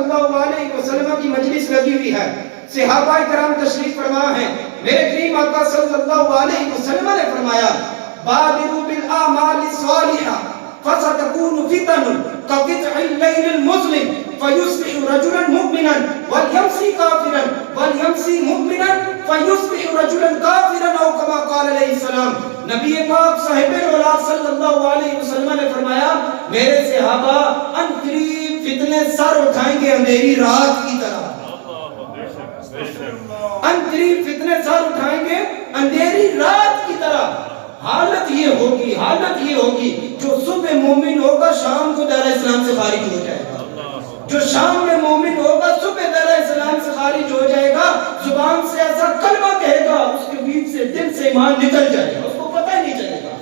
اللہ علیہ وسلم کی مجلس لگی ہوئی ہے، صحابہ کرام تشریف فرما ہیں، میرے کریم آقا صلی اللہ علیہ وسلم نے فرمایا بادروا بالاعمال الصالحہ فستكون فتن كقطع الليل المظلم فيصبح رجلا مؤمنا وليمسي كافرا وليمسي مؤمنا فيصبح رجلا كافرا او كما قال علیہ السلام۔ نبی پاک صاحب اولاد صلی اللہ علیہ وسلم نے فرمایا میرے صحابہ ان قریب فتنے سر اٹھائیں گے اندھیری رات کی طرح، ان قریب فتنے سر اٹھائیں گے اندھیری رات کی طرح۔ حالت یہ ہوگی جو صبح مومن ہوگا شام کو دائرہ اسلام سے خارج ہو جائے گا، جو شام میں مومن ہوگا صبح دائرہ اسلام سے خارج ہو جائے گا، زبان سے ایسا کلمہ کہے گا اس کے بیچ سے دل سے ایمان نکل جائے گا، اس کو پتہ ہی نہیں چلے گا۔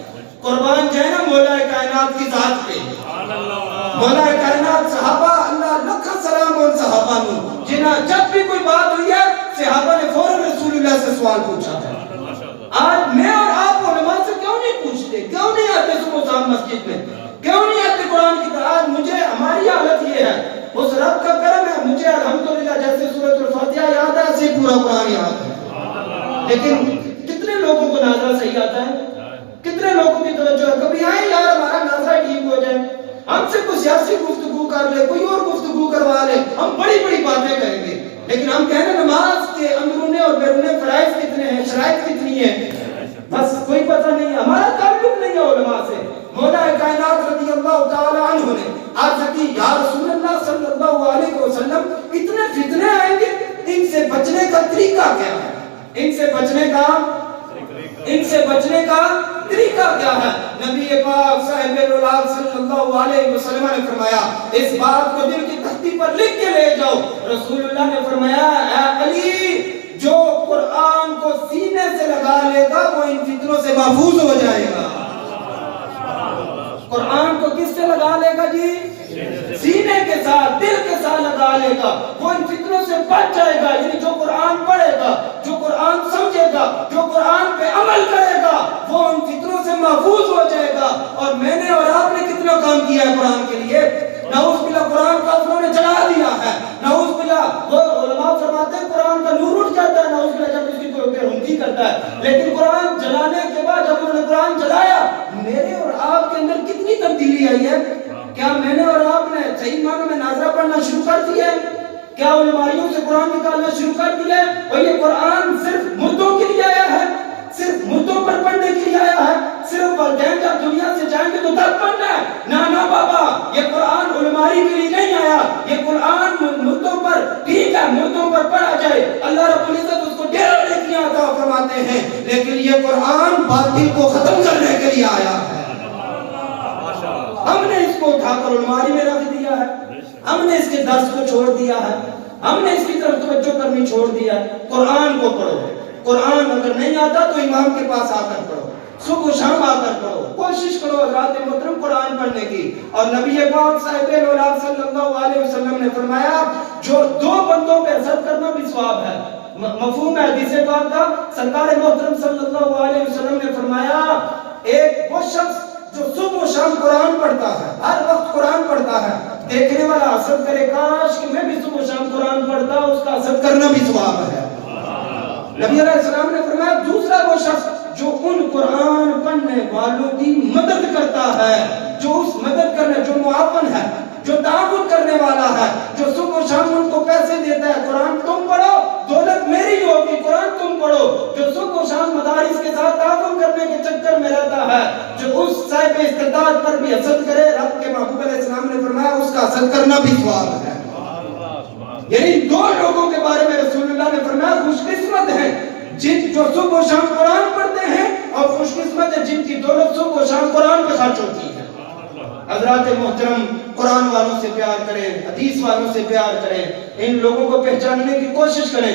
قربان جائے نا مولا کائنات کی ذات پہ، مولا کائنات صحابہ اللہ لکھا سلام ان صحابہ نو جنہاں جب بھی کوئی بات ہوئی ہے صحابہ نے فوراً رسول اللہ سے سوال پوچھا ہے۔ آج میں اور آپ علماء سے کیوں نہیں پوچھتے، کیوں نہیں آتے صبح شام مسجد میں، کیوں نہیں آتے قرآن کی طرح؟ آج مجھے ہماری حالت یہ ہے، اس رب کا کرم ہے مجھے الحمدللہ جیسے سورۃ الفاتحہ یاد ہے ایسے پورا قرآن یاد ہے، لیکن کتنے لوگوں کو ناظرہ صحیح آتا ہے، کتنے لوگوں کی توجہ ہے؟ کبھی آئیں یار ہمارا ناظرہ ٹھیک ہو جائے، ہم سے کوئی سیاسی گفتگو کر لے، کوئی اور گفتگو کروا لے، ہم بڑی بڑی باتیں کریں گے، لیکن ہم کہنے نماز کے اندرونے اور بیرونے فرائض کتنے ہیں، شرائط کتنی ہیں، بس کوئی پتہ نہیں، ہمارا تعلق نہیں ہے علماء سے۔ مولا کائنات رضی اللہ تعالی عنہ نے عرض کی یا رسول اللہ صلی اللہ علیہ وسلم اتنے فتنے آئیں گے، ان سے بچنے کا طریقہ کیا ہے، ان سے بچنے کا طریقہ کیا ہے؟ نبی پاک صاحب الاولاد صلی اللہ علیہ وسلم نے فرمایا اس بات کو دل کی تختی پر لکھ کے لے جاؤ۔ رسول اللہ نے فرمایا اے علی جو قرآن کو سینے سے لگا لے گا وہ ان فتنوں سے محفوظ ہو جائے گا۔ قرآن کو کس سے لگا لے گا جی؟ سینے کے ساتھ، دل کے ساتھ لگا لے گا، وہ ان فتنوں سے بچ جائے گا۔ یعنی جو قرآن پڑھے گا، جو قرآن سمجھے گا، جو قرآن پہ عمل کرے گا وہ ان فتنوں سے محفوظ ہو جائے گا۔ اور میں نے اور آپ نے کتنا کام کیا ہے قرآن کے لیے؟ نعوذ باللہ قرآن کافروں نے جلا دیا ہے، نعوذ باللہ وہ علماء فرماتے ہیں قرآن کا نور اٹھ جاتا ہے نعوذ باللہ جب اس کی کوئی بےرحمگی کرتا ہے، لیکن قرآن جلانے کے بعد جب انہوں نے قرآن جلایا میرے اور آپ کے اندر کتنی تبدیلی آئی ہے؟ کیا میں نے اور آپ نے صحیح معنوں میں ناظرہ پڑھنا شروع کر دیا ہے؟ کیا علماریوں سے قرآن نکالنا شروع کر دیا ہے؟ اور یہ قرآن صرف مردوں کے لیے آیا ہے، صرف مردوں پر پڑھنے کے لیے آیا ہے، صرف والدین جب دنیا سے جائیں گے تو تب پڑھنا ہے؟ نا بابا، یہ قرآن علماری کے لیے نہیں آیا، یہ قرآن مردوں پر ٹھیک ہے مردوں پر پڑھا جائے، اللہ رب العزت اس کو ڈیرہ نیکیاں عطا فرماتے ہیں، لیکن یہ قرآن باطل کو ختم کرنے کے لیے آیا ہے۔ ہم نے اس کو اٹھا کر علماری میں رکھ دیا ہے، ہم نے اس کے درس کو چھوڑ دیا ہے، ہم نے اس کی طرف توجہ کرنی چھوڑ دیا ہے۔ قرآن کو پڑھو، قرآن اگر نہیں آتا تو امام کے پاس آ کر پڑھو، صبح و شام آ کر پڑھو، کوشش کرو حضرات محترم قرآن پڑھنے کی۔ اور نبی پاک صاحب الاولاد صلی اللہ علیہ وسلم نے فرمایا جو دو بندوں پہ حسد کرنا بھی ثواب ہے۔ مفہوم ہے حدیث پاک کا، سرکار محترم صلی اللہ علیہ وسلم نے فرمایا ایک وہ شخص جو صبح و شام قرآن پڑھتا ہے، ہر وقت قرآن پڑھتا ہے، دیکھنے والا حسد کرے کاش کہ میں بھی صبح و شام قرآن پڑھتا، اس کا حسد کرنا بھی ثواب ہے۔ نبی علیہ السلام نے فرمایا دوسرا وہ شخص جو ان قرآن پڑھنے والوں کی مدد کرتا ہے، جو اس مدد کرنے جو معاون ہے، جو تعاون کرنے والا ہے، جو صبح و شام ان کو پیسے دیتا ہے قرآن تم پڑھو دولت میری ہوگی قرآن تم پڑھو، جو صبح و شام مدارس کے ساتھ تعاون کرنے کے چکر میں رہتا ہے، جو اس صاحب استعداد پر بھی حسد کرے، رب کے محبوب علیہ السلام نے فرمایا اس کا حسد کرنا بھی ثواب ہے۔ یعنی دو لوگوں کے بارے میں رسول اللہ نے فرمایا خوش قسمت ہیں جن جو صبح و شام قرآن پڑھتے ہیں، اور خوش قسمت ہے جن کی دولت صبح و شام قرآن پہ خرچ ہوتی ہے۔ حضرات محترم قرآن والوں سے پیار کریں، حدیث والوں سے پیار کریں، ان لوگوں کو پہچاننے کی کوشش کریں۔